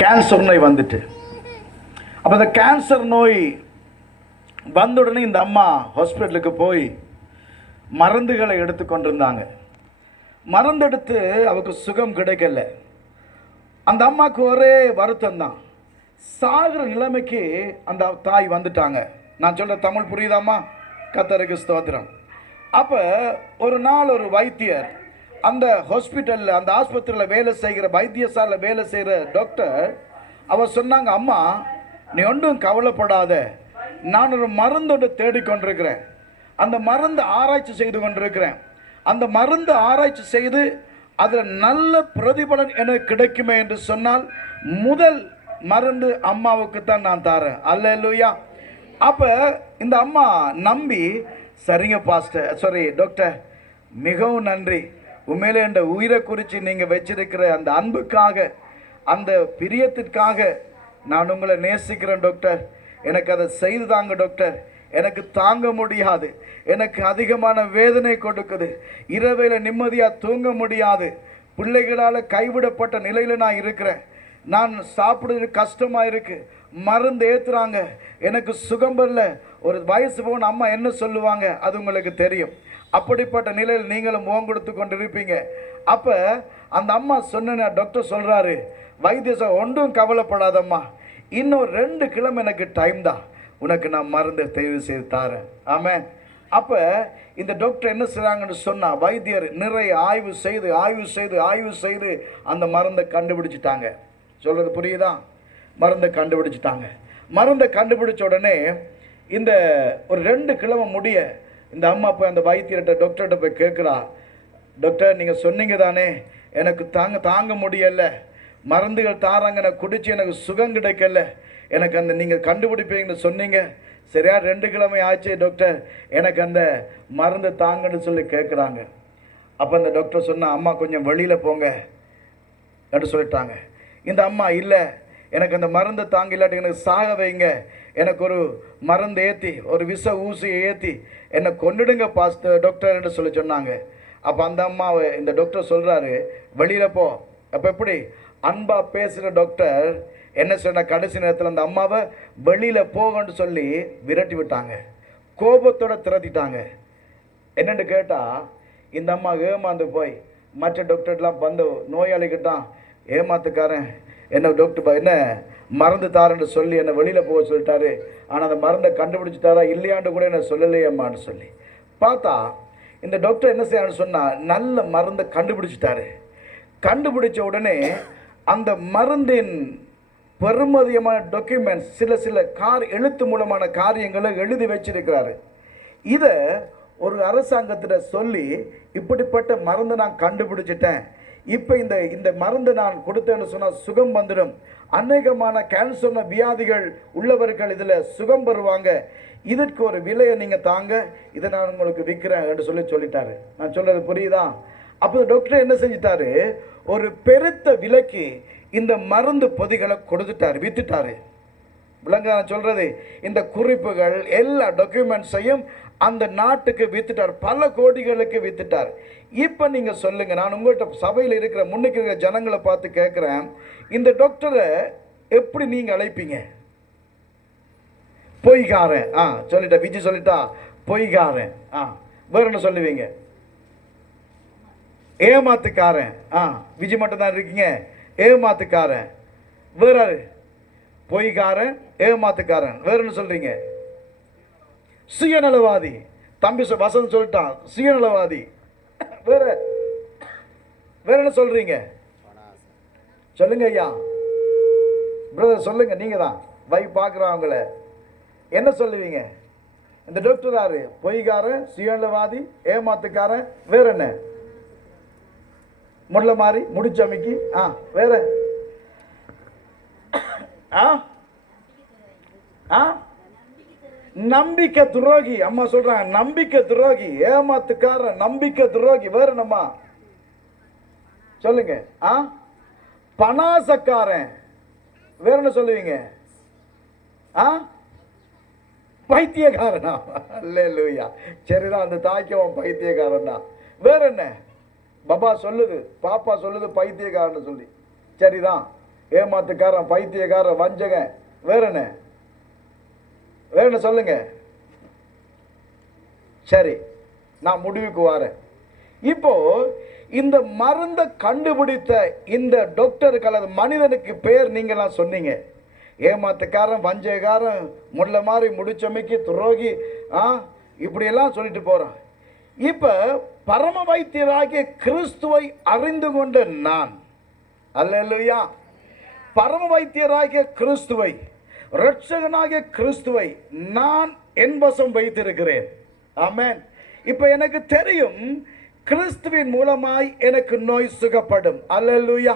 Cancer நோய் வந்துட்டு. அப்போ அந்த கேன்சர் நோய் வந்த உடனே இந்த அம்மா ஹாஸ்பிட்டலுக்கு போய் மருந்துகளை எடுத்து கொண்டிருந்தாங்க. மருந்து எடுத்து அவருக்கு சுகம் கிடைக்கல. அந்த அம்மாவுக்கு ஒரே வருத்தம் தான், சாகிற நிலைமைக்கு அந்த தாய் வந்துட்டாங்க. நான் சொல்கிற தமிழ் புரியுதாம்மா? கர்த்தருக்கு ஸ்தோத்திரம். அப்போ ஒரு நாள் ஒரு வைத்தியர் அந்த ஹாஸ்பிட்டலில், அந்த ஆஸ்பத்திரியில் வேலை செய்கிற, வைத்தியசாலையில் வேலை செய்கிற டாக்டர் அவர் சொன்னாங்க, அம்மா நீ ஒன்றும் கவலைப்படாத, நான் ஒரு மருந்தோடு தேடிக்கொண்டிருக்கிறேன், அந்த மருந்து ஆராய்ச்சி செய்து கொண்டிருக்கிறேன், அந்த மருந்து ஆராய்ச்சி செய்து அதில் நல்ல பிரதிபலன் எனக்கு கிடைக்குமே என்று சொன்னால் முதல் மருந்து அம்மாவுக்கு தான் நான் தரேன். அல்லேலூயா. அப்போ இந்த அம்மா நம்பி, சரிங்க பாஸ்டர், சாரி டாக்டர், மிகவும் நன்றி, உண்மையிலே இந்த உயிரை குறித்து நீங்கள் வச்சிருக்கிற அந்த அன்புக்காக, அந்த பிரியத்திற்காக நான் உங்களை நேசிக்கிறேன் டாக்டர், எனக்கு அதை செய்து தாங்க டாக்டர், எனக்கு தாங்க முடியாது, எனக்கு அதிகமான வேதனை கொடுக்குது, இரவையில் நிம்மதியாக தூங்க முடியாது, பிள்ளைகளால் கைவிடப்பட்ட நிலையில் நான் இருக்கிறேன், நான் சாப்பிடுறது கஷ்டமாக இருக்குது, மருந்து ஏற்றுறாங்க, எனக்கு சுகம் வரல, ஒரு வயசு போன அம்மா என்ன சொல்லுவாங்க அது உங்களுக்கு தெரியும். அப்படிப்பட்ட நிலையில் நீங்களும் முகம் கொடுத்து கொண்டு இருப்பீங்க. அப்போ அந்த அம்மா சொன்ன டாக்டர் சொல்கிறாரு, வைத்திய ஒன்றும் கவலைப்படாதம்மா, இன்னும் 2 கிழமை எனக்கு டைம் தான், உனக்கு நான் மருந்தை தேர்வு செய்து தாரேன். ஆமாம். அப்போ இந்த டாக்டர் என்ன செய்கிறாங்கன்னு சொன்னால், வைத்தியர் நிறைய ஆய்வு செய்து அந்த மருந்தை கண்டுபிடிச்சிட்டாங்க. சொல்கிறது புரியுதா? மருந்தை கண்டுபிடிச்சிட்டாங்க. மருந்தை கண்டுபிடிச்ச உடனே இந்த ஒரு 2 கிழமை முடிய இந்த அம்மா போய் அந்த வைத்தியர்கிட்ட, டாக்டர்கிட்ட போய் கேட்குறா, டாக்டர் நீங்கள் சொன்னீங்க தானே எனக்கு தாங்க முடியலை, மருந்துகள் தாராங்க, எனக்கு குடிச்சு எனக்கு சுகம் கிடைக்கல, எனக்கு அந்த நீங்கள் கண்டுபிடிப்பீங்கன்னு சொன்னீங்க, சரியா 2 கிழமை ஆச்சு டாக்டர், எனக்கு அந்த மருந்து தாங்கன்னு சொல்லி கேட்குறாங்க. அப்போ அந்த டாக்டர் சொன்னா, அம்மா கொஞ்சம் வெளியில் போங்க அப்படின்னு சொல்லிட்டாங்க. இந்த அம்மா, இல்லை எனக்கு அந்த மருந்தை தாங்க, இல்லாட்டி எனக்கு சாக வைங்க, எனக்கு ஒரு மருந்து ஏற்றி, ஒரு விஷ ஊசியை ஏற்றி என்னை கொண்டுடுங்க டாக்டர் என்று சொல்லி சொன்னாங்க. அப்போ அந்த அம்மாவை இந்த டாக்டர் சொல்கிறாரு, வெளியில் போ. அப்போ எப்படி அன்பாக பேசுகிற டாக்டர் என்ன சொன்ன, கடைசி நேரத்தில் அந்த அம்மாவை வெளியில் போகன்னு சொல்லி விரட்டி விட்டாங்க, கோபத்தோடு திரட்டிட்டாங்க. என்னென்னு கேட்டால், இந்த அம்மா ஏமாந்து போய் மற்ற டாக்டர்லாம் வந்து நோயாளிக்கிட்டான், ஏமாத்துக்காரன் என்ன டாக்டர் என்ன மருந்து தாரன்னு சொல்லி என்னை வெளியில் போக சொல்லிட்டாரு, ஆனால் அந்த மருந்தை கண்டுபிடிச்சிட்டாரா இல்லையாண்டு கூட என்ன சொல்லலையம்மான்னு சொல்லி பார்த்தா, இந்த டாக்டர் என்ன செய்யணும்னு சொன்னால் நல்ல மருந்தை கண்டுபிடிச்சிட்டாரு. கண்டுபிடிச்ச உடனே அந்த மருந்தின் பெருமதியமான டாக்குமெண்ட்ஸ், சில எழுத்து மூலமான காரியங்களை எழுதி வச்சிருக்கிறாரு. இதை ஒரு அரசாங்கத்திட்ட சொல்லி, இப்படிப்பட்ட மருந்தை நான் கண்டுபிடிச்சிட்டேன், இப்போ இந்த மருந்து நான் கொடுத்தேன்னு சொன்னால் சுகம் வந்துடும், அநேகமான கேன்சர் வியாதிகள் உள்ளவர்கள் இதில் சுகம் பெறுவாங்க, இதற்கு ஒரு விலையை நீங்கள் தாங்க, இதை நான் உங்களுக்கு விற்கிறேன் என்று சொல்லிட்டாரு. நான் சொல்கிறது புரியுதா? அப்போ டாக்டர் என்ன செஞ்சிட்டாரு, ஒரு பெருத்த விலைக்கு இந்த மருந்து பொதிகளை கொடுத்துட்டாரு, வித்துட்டாரு. விளங்க நான் சொல்கிறது, இந்த குறிப்புகள் எல்லா டாக்குமெண்ட்ஸையும் அந்த நாட்டுக்கு வித்துட்டார், பல கோடிகளுக்கு வித்துட்டார். இப்போ நீங்கள் சொல்லுங்கள், நான் உங்கள்கிட்ட சபையில் இருக்கிற முன்னுக்கு இருக்கிற ஜனங்களை பார்த்து கேட்குறேன், இந்த டாக்டரை எப்படி நீங்கள் அழைப்பீங்க? பொய்காரன். சொல்லிட்டா, விஜய் சொல்லிட்டா பொய்காரன். வேற என்ன சொல்லுவீங்க? ஏமாத்துக்காரன். விஜய் மட்டும்தான் இருக்கீங்க, ஏமாத்துக்காரன். வேற பொய்காரன், ஏமாத்துக்காரன். வேற என்ன சொல்றீங்க? சுயநலவாதி. தம்பி வசந்த் சொல்லிட்டான், சுயநலவாதி. வேற என்ன சொல்றீங்க? சொல்லுங்க ஐயா, பிரதர் சொல்லுங்க, நீங்க தான் வை பார்க்குறோம் அவங்கள, என்ன சொல்லுவீங்க? இந்த டாக்டர் யாரு? பொய்காரன், சுயநலவாதி, ஏமாத்துக்காரன். வேற என்ன? முள்ள மாதிரி முடிச்சமைக்கு. வேற நம்பிக்கை துரோகி. அம்மா சொல்றாங்க நம்பிக்கை துரோகி, ஏமாத்துக்காரன், நம்பிக்கை துரோகி. வேற என்னம்மா சொல்லுங்க? பனாசக்காரன். வேற என்ன சொல்லுவீங்க? பைத்தியக்காரனா? அல்லேலூயா. சரிதான், அந்த தாய்க்கவன் பைத்தியக்காரன் தான். வேற என்ன? பாபா சொல்லுது, பாப்பா சொல்லுது பைத்தியக்காரன் சொல்லி. சரிதான். ஏமாத்துக்காரன், பைத்தியக்காரன், வஞ்சகன், வேற என்ன சொல்லுங்க. சரி, நான் முடிவுக்கு வரேன். இப்போ இந்த மருந்தை கண்டுபிடித்த இந்த டாக்டருக்கு அல்லது மனிதனுக்கு பேர் நீங்களாம் சொன்னீங்க. ஏமாத்துக்காரன், வஞ்சகாரன், முள்ள மாதிரி முடிச்சமைக்கு, துரோகி, இப்படியெல்லாம் சொல்லிட்டு போறான். இப்ப பரம வைத்தியராகிய கிறிஸ்துவை அறிந்து கொண்ட நான், அல்லேலூயா, பரம வைத்தியராகிய கிறிஸ்துவை, இரட்சகனாகிய கிறிஸ்துவை நான் என் வசம் வைத்திருக்கிறேன். ஆமென். இப்ப எனக்கு தெரியும், கிறிஸ்துவின் மூலமாய் எனக்கு நோய் சுகப்படும். அல்லேலூயா.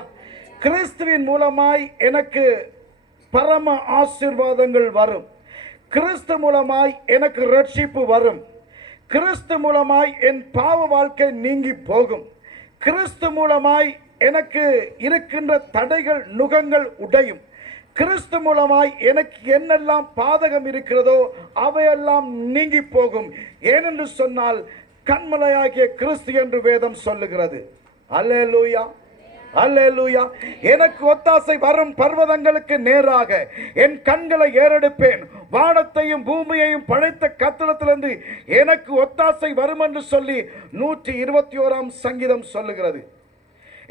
கிறிஸ்துவின் மூலமாய் எனக்கு பரம ஆசீர்வாதங்கள் வரும். கிறிஸ்து மூலமாய் எனக்கு ரட்சிப்பு வரும். கிறிஸ்து மூலமாய் என் பாவ வாழ்க்கை நீங்கி போகும். கிறிஸ்து மூலமாய் எனக்கு இருக்கின்ற தடைகள், நுகங்கள் உடையும். கிறிஸ்து மூலமாய் எனக்கு என்னெல்லாம் பாதகம் இருக்கிறதோ அவையெல்லாம் நீங்கி போகும். ஏனென்று சொன்னால் கண்மலையாகிய கிறிஸ்து என்று வேதம் சொல்லுகிறது. அல்லேலூயா, அல்லேலூயா. எனக்கு ஒத்தாசை வரும் பர்வதங்களுக்கு நேராக என் கண்களை ஏறெடுப்பேன். வானத்தையும் பூமியையும் படைத்த கர்த்தரிடத்திலிருந்து எனக்கு ஒத்தாசை வரும் என்று சொல்லி 121 சங்கீதம் சொல்லுகிறது.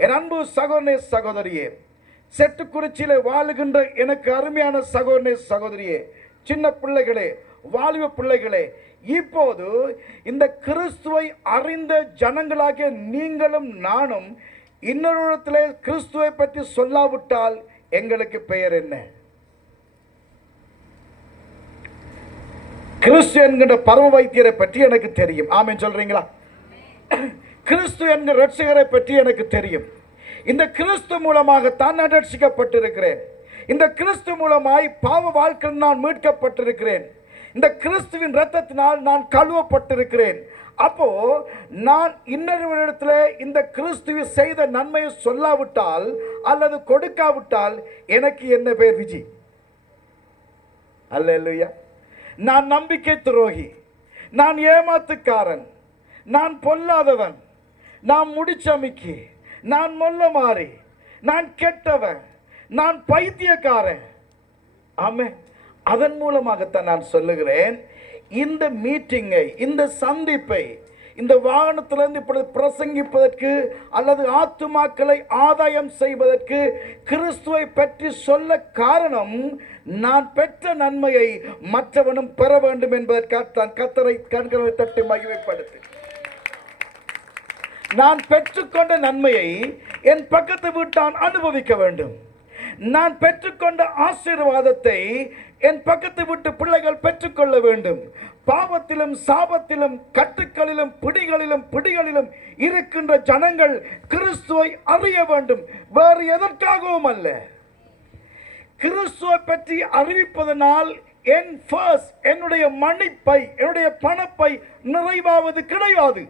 என் அன்பு சகோதரனே, சகோதரியே, செட்டுக்குறிச்சியிலே வாழுகின்ற எனக்கு அருமையான சகோதரனே, சகோதரியே, சின்ன பிள்ளைகளே, வாலிப பிள்ளைகளே, இப்போது இந்த கிறிஸ்துவை அறிந்த ஜனங்களாகிய நீங்களும் நானும் இன்னொரு கிறிஸ்துவை பற்றி சொல்லாவிட்டால் எங்களுக்கு பெயர் என்ன? கிறிஸ்து என்கிற பரம வைத்தியரை பற்றி எனக்கு தெரியும். ஆமென் சொல்றீங்களா? கிறிஸ்து என்கிற ரட்சகரை பற்றி எனக்கு தெரியும். இந்த கிறிஸ்து மூலமாகத்தான் நான் ரட்சிக்கப்பட்டிருக்கிறேன். இந்த கிறிஸ்து மூலமாய் பாவ வாழ்க்கையில் நான் மீட்கப்பட்டிருக்கிறேன். இந்த கிறிஸ்துவின் இரத்தத்தினால் நான் கழுவப்பட்டிருக்கிறேன். அப்போ நான் இன்னொருவரிடத்துல இந்த கிறிஸ்துவை செய்த நன்மையை சொல்லாவிட்டால் அல்லது கொடுக்காவிட்டால் எனக்கு என்ன பேர்? விஜி. அல்லேலூயா. நான் நம்பிக்கை துரோகி, நான் ஏமாத்துக்காரன், நான் பொல்லாதவன், நான் முடிச்சமிக்கி, நான் மொல்ல மாறி, நான் கெட்டவன், நான் பைத்தியக்காரன். ஆமென். அதன் மூலமாகத்தான் நான் சொல்லுகிறேன், இந்த மீட்டிங்கை, இந்த சந்திப்பை, இந்த வாகனத்திலிருந்து இப்படி பிரசங்கிப்பதற்கு அல்லது ஆத்துமாக்களை ஆதாயம் செய்வதற்கு கிறிஸ்துவை பற்றி சொல்ல காரணம், நான் பெற்ற நன்மையை மற்றவனும் பெற வேண்டும் என்பதற்காக தான் கர்த்தரை கண்களை தட்டி மகிமைப்படுத்து. நான் பெற்றுக்கொண்ட நன்மையை என் பக்கத்து வீட்டான் அனுபவிக்க வேண்டும். நான் பெற்றுக்கொண்ட ஆசீர்வாதத்தை என் பக்கத்து வீட்டு பிள்ளைகள் பெற்றுக்கொள்ள வேண்டும். பாவத்திலும் சாபத்திலும் கட்டுக்களிலும் பிடிகளிலும் இருக்கின்ற ஜனங்கள் கிறிஸ்துவை அறிய வேண்டும். வேறு எதற்காகவும் அல்ல. கிறிஸ்துவை பற்றி அறிவிப்பதனால் என்னுடைய மணிப்பை, என்னுடைய பணப்பை நிறைவாவது கிடையாது.